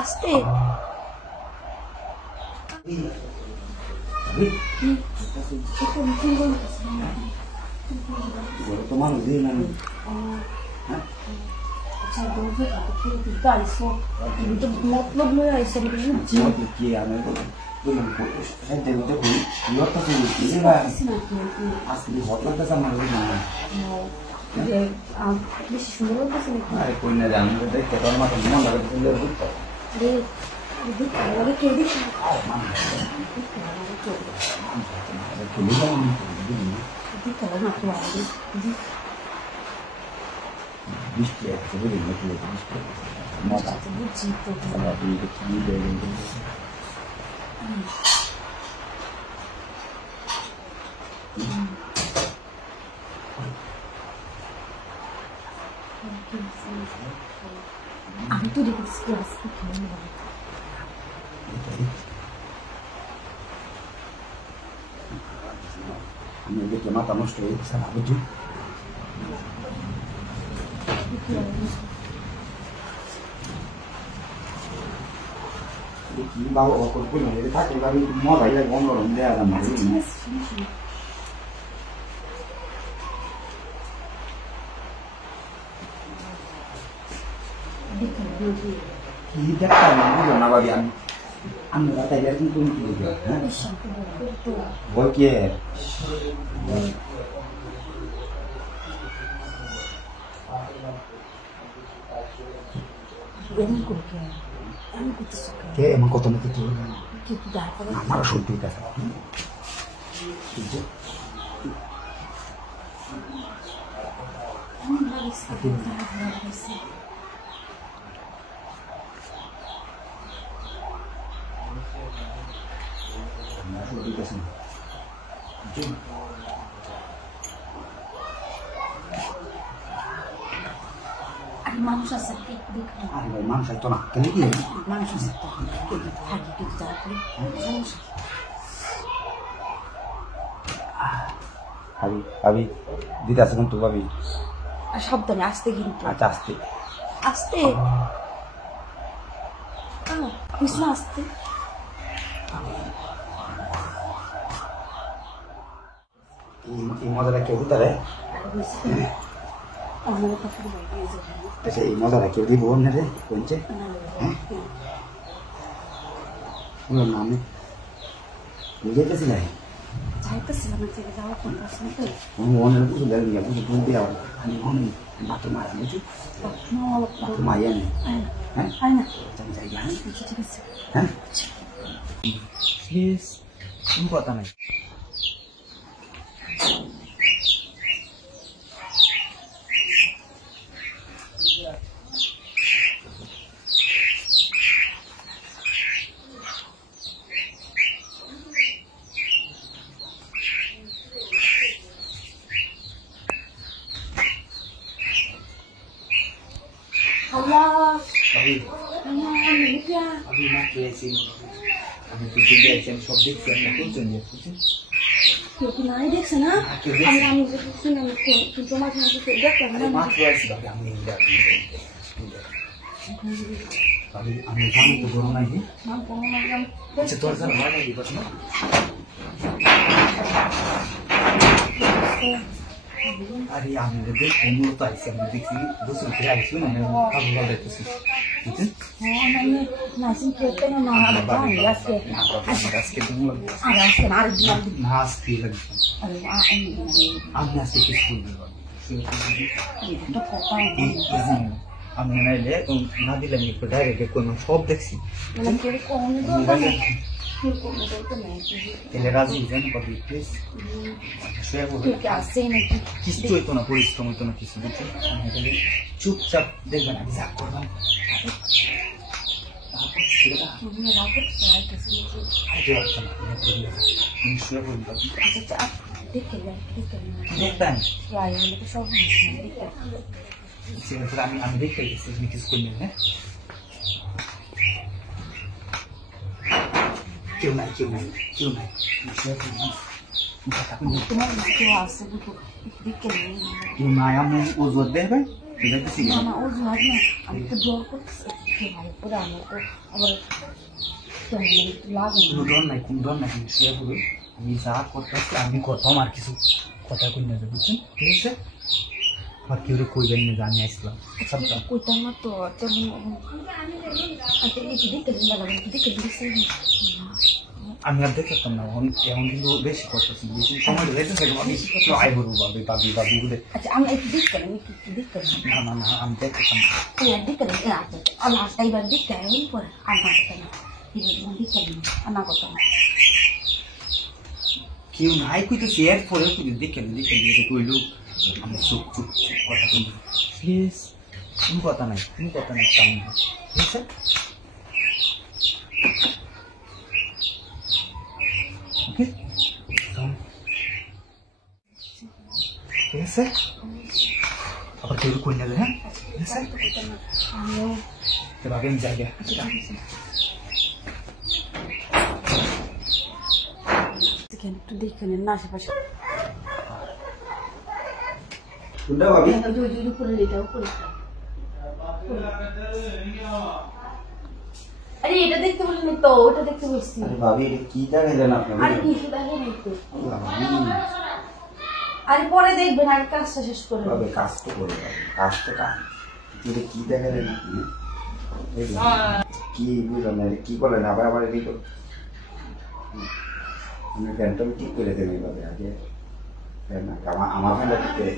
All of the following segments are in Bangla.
আস্তে তোমার দিন আমি मतलब में ऐसे जी की आने को है देखो तो कोई यो तो कोई नहीं है असली होटल का सामान नहीं है ये आप विशेष सुंदर होता है अरे कोई नहीं जानते देख के तो मत मन लगा तो ले रुक ये लगे के दी kalau nak keluar di bisnya sebelum itu bisnya mau tak sebut situ kalau di kecil dari aku tuh di kelas itu আমি দেখে মাথা নষ্ট হয়ে গেছে না বুঝি কি বাবা ও করতে না এটা থাকে বাড়ি মজা লাগে বন্ধ রং দেয়া যাবে না কি দেখতাম বুঝো না বাড়ি আমি তাই আর কোন কি বুঝো হ্যাঁ বল কি que emang kau tahu itu nama sudah kita manusia sakit ada manusia itu nak kali ini manusia sakit hati kita manusia अभी दीदा से तो अभी शब्द में आस्ते गिनते अच्छा आस्ते आस्ते किसना आस्ते ये मजा रखे उधर है ऐसे ये मजा रखे उधर बोल नहीं रहे कौन से वो नाम है मुझे कैसे लाए saya tuh selama tidak tahu kontas itu. Mau nanti sudah lihat aku sebelum dia, ani oni batu maya itu, batu maya nih. Aina. Jangan jangan. Hah? Please, ini buat apa nih? Allah. Abi. Ini dia. Abi nak kesin. Abi tujuh dia yang sobik yang aku tunjuk. Kita naik dek sana. Kami itu sana itu cuma satu kerja karena. Mak keluar sudah yang meninggal. Abi kami kamu tu dorong lagi. Mampu orang. Setuar sana mana di bawah? अरे आने दे कोमल तो ऐसे हम देखी दूसरी फिर आई सुन मैं कब बोल रहे थे ठीक है हाँ मैंने नासिम कहते हैं ना आप कौन रस के तुम लोग रस के नार दिया नास की लगी अरे आप नास के स्कूल में ये तो कोता है আমি নাইলে না দিলে আমি একটু ডাইরেক্ট কোন সব দেখছি মানে কে কোন এলে রাজি যেন পাবি প্লিজ শুয়ে বল কি আছে নাকি কিছু হইতো না পরিশ্রম হইতো না কিছু বুঝছো আমি খালি চুপচাপ দেখবেন আমি যা করলাম তারপর সেটা তুমি রাখো চাই কিছু আগে আসছে না আমি শুয়ে বলবো আচ্ছা দেখে দেখবেন রায় আমি তো সব দেখে আমি দেখে গেছি মিটিস করলেন হ্যাঁ কেউ নাই তোমার কেউ আছে দুটো দেখে কেউ নাই আমি ওজোর দেখবে না ওজোর না আমি তো জোর করতেছি ভাই পুরো আমার তো আবার কেমন একটু লাগে কোনো ডর নাই কিন্তু শুয়ে পড়ুন আমি যা করতেছি আমি করতাম আর কিছু কথা কই না বুঝছেন ঠিক আছে আর কেউ কইবেন না আমি আসলাম কইতাম না তো তেমন আচ্ছা এই দিকে আমি আর দেখতাম না এখন কিন্তু বেশি করতেছি বেশি সময় লেগে থাকে আমি আই বলবো বাবি বলে আচ্ছা আমি একটু দিক করেন না আমি দেখতাম দিক করেন আচ্ছা আল্লাহ এইবার দিক করেন পর আর না করতাম দিক করেন না করতাম কেউ নাই কইতেছি এর পরে দেখেন কইল আমি চুপ কথা কই প্লিজ কোনো কথা নাই সাউন্ড ঠিক আছে ওকে ঠিক আছে আবার কেউ কই না হ্যাঁ ঠিক আছে এবার আমি যাই একটু দেখে নেন না আশেপাশে কোনটা ভাবি উপরে এটাও করে আরে এটা দেখতে বললেন তো ওটা দেখতে বলছি আরে ভাবি এটা কি দেখাইলেন আপনি আরে কি দেখেন তো আরে পরে দেখবেন আগে কাজটা শেষ করে ভাবে কাজ তো করে কাজ এটা কি দেখাইলেন আপনি কি বুঝলেন না কি করলেন আবার এদিকে তো আমি ফ্যানটা ঠিক করে দেবেন এইভাবে আগে আমার ফ্যানটা ঠিক করে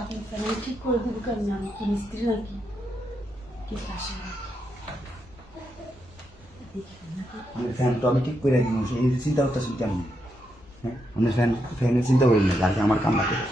আপনি ফ্যান ঠিক করে দেবো কেন আমি কি মিস্ত্রি নাকি কি কাশে ফ্যানটা আমি ঠিক করে দিব এই চিন্তা করতেছেন কেমন হ্যাঁ আমি ফ্যানের চিন্তা করি না যাকে আমার কান্না করে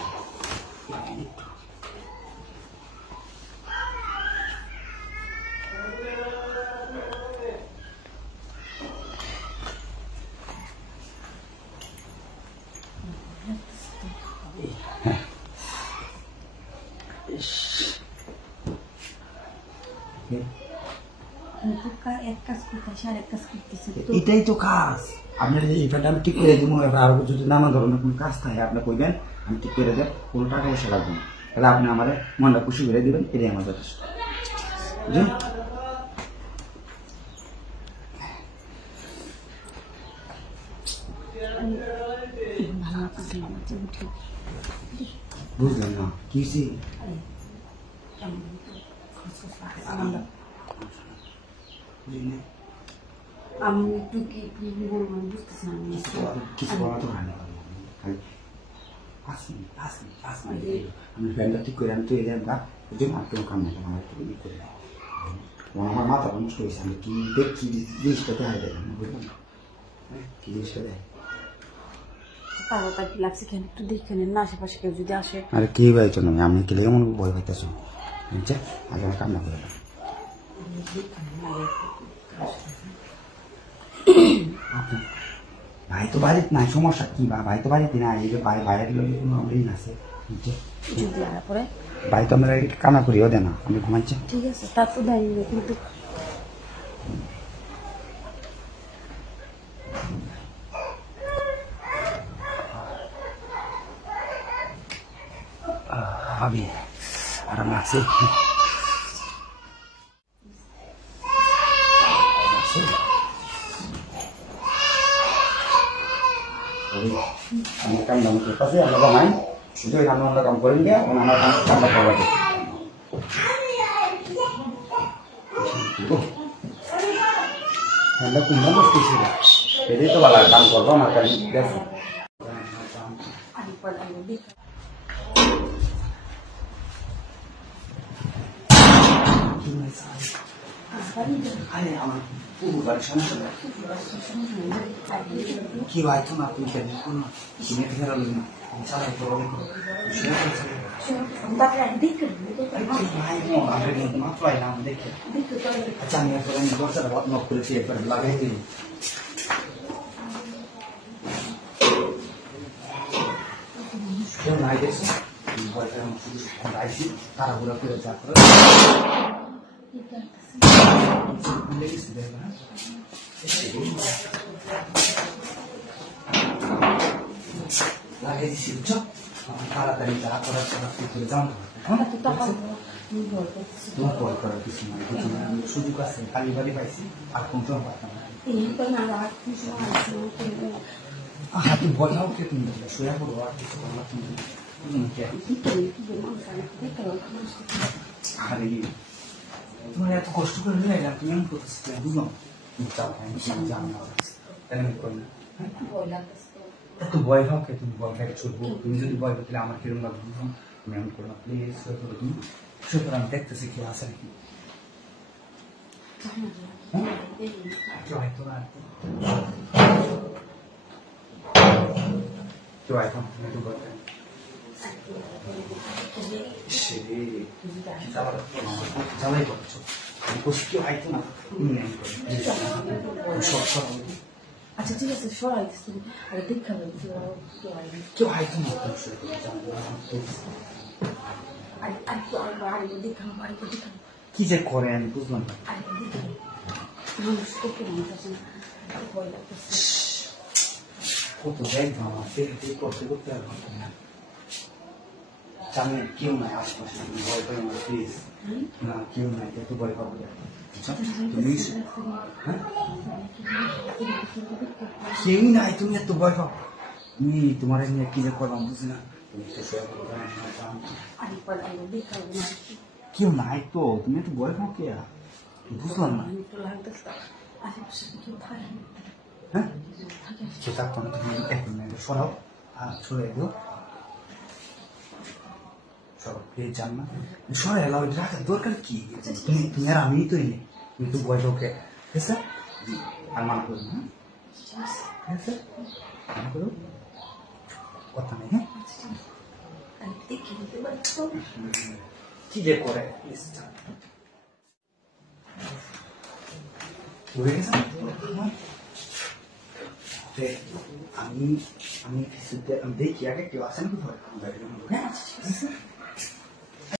এটাই তো কাজ আপনার এই ফ্যানটা আমি ঠিক করে দিব আর যদি নানা ধরনের কোনো কাজ থাকে আপনি কইবেন আমি ঠিক করে দেব কোনো টাকা পয়সা লাগবে না তাহলে আপনি আমার মনটা খুশি করে দেবেন এটাই আমার যথেষ্ট বুঝলেন বুঝলেন না কি আমি একটু কি বলবো বুঝতেছি না কিছু বলা তো হয় না আমি ফ্যানটা ঠিক করে আমি তো এই দেন আর কেউ কাম না আমার একটু ই করে আমার মাথা নষ্ট হয়েছে আমি কি দেখছি জিনিসটা দেখা দেয় বুঝলাম কি জিনিসটা দেয় তাড়াতাড়ি লাগছে কেন একটু দেখে নেন না আশেপাশে কেউ যদি আসে আরে কি ভাইছো না আমি কি লেগে মনে ভয় পাইতেছ বুঝছে আগে আমার কান্না করে ভাই তো বাড়িতে নাই সমস্যা কি ভাই তো বাড়িতে নাই এই যে বাইরের লোক কোনো ঋণ আছে বুঝছে যদি আর পরে ভাই তো আমরা কান্না করিও দেয় না আমি ঘুমাচ্ছি ঠিক আছে তা তো দেয়নি কিন্তু ভাবি আরাম লাগছে আমি কাম দাম করতেছি আমরা বানাই শুধু রান্না কাম করেন গিয়ে আমার কামটা করবো ঠান্ডা কুমড়া বসতেছিল এটাই তো ভালো কাম করবো আমার কাছে দেখো কি ভাই তো না তুমি কেন কোনো কিনে ফেরাল না চালাই করো মাত্র আইলাম দেখে আচ্ছা আমি দরজাটা নক করেছি একবার লাগাই দিই কেউ নাই দেখছি আইসি তাড়াহুড়া করে যাত্রা লাগাই দিচ্ছি বুঝছো তাড়াতাড়ি যা করার করে যাও আমরা তো টাকা নির্ভর করছি তোমার কল করার কিছু নয় কিছু না আমি সুযোগ আছে কালি বাড়ি পাইছি আর কোন সময় পারতাম না এই না রাত কিছু আছে হাতে বলাও কে তুমি শুয়ে পড়ো আর কিছু বলা তুমি আরে তোমার এত কষ্ট করে নিয়ে এলাম তুমি এমন করতেছি বুঝলাম চাও আমি জানো না এমন করি না এত ভয় খাও কে তুমি ভয় খাই ছুটবো তুমি যদি ভয় পেতে আমার কিরম লাগবে তুমি এমন করো না প্লিজ শুয়ে পড়ো তুমি শুয়ে পড়ো আমি দেখতেছি কেউ আছে নাকি কেউ হয়তো না কেউ হয়তো তুমি একটু বলতে জ্বালাই করছো কেউ হয়তো না তুমি এমন করো সব সব আচ্ছা ঠিক আছে সরাই আরে দেখা কেউ হয়তো না কি যে করে আমি বুঝলাম না কত দেখবো আমার করতে করতে আর ভাবতাম না জানি কেউ নাই আশপাশে ভয় পাই না প্লিজ না কেউ নাই একটু ভয় পাবো তুমি কেউ নাই তুমি এত ভয় পাবো তুমি তোমার নিয়ে কি যে করলাম বুঝি না কেউ নাই তো তুমি একটু ভয় পাও কে বুঝলাম না হ্যাঁ সে থাকতো না তুমি এক মিনিট সরাও আর সরে দিও সব প্লিজ জান না সরে এলাও রাখার দরকার কি তুমি তুমি আর আমি তো নেই তুমি তো ভয় পাও কে ঠিক আছে আর মানা করো না ঠিক আছে মানা করো কথা নেই হ্যাঁ কি যে করে হয়ে গেছে আমি আমি দেখি আগে কেউ আসেন কি ভয় হ্যাঁ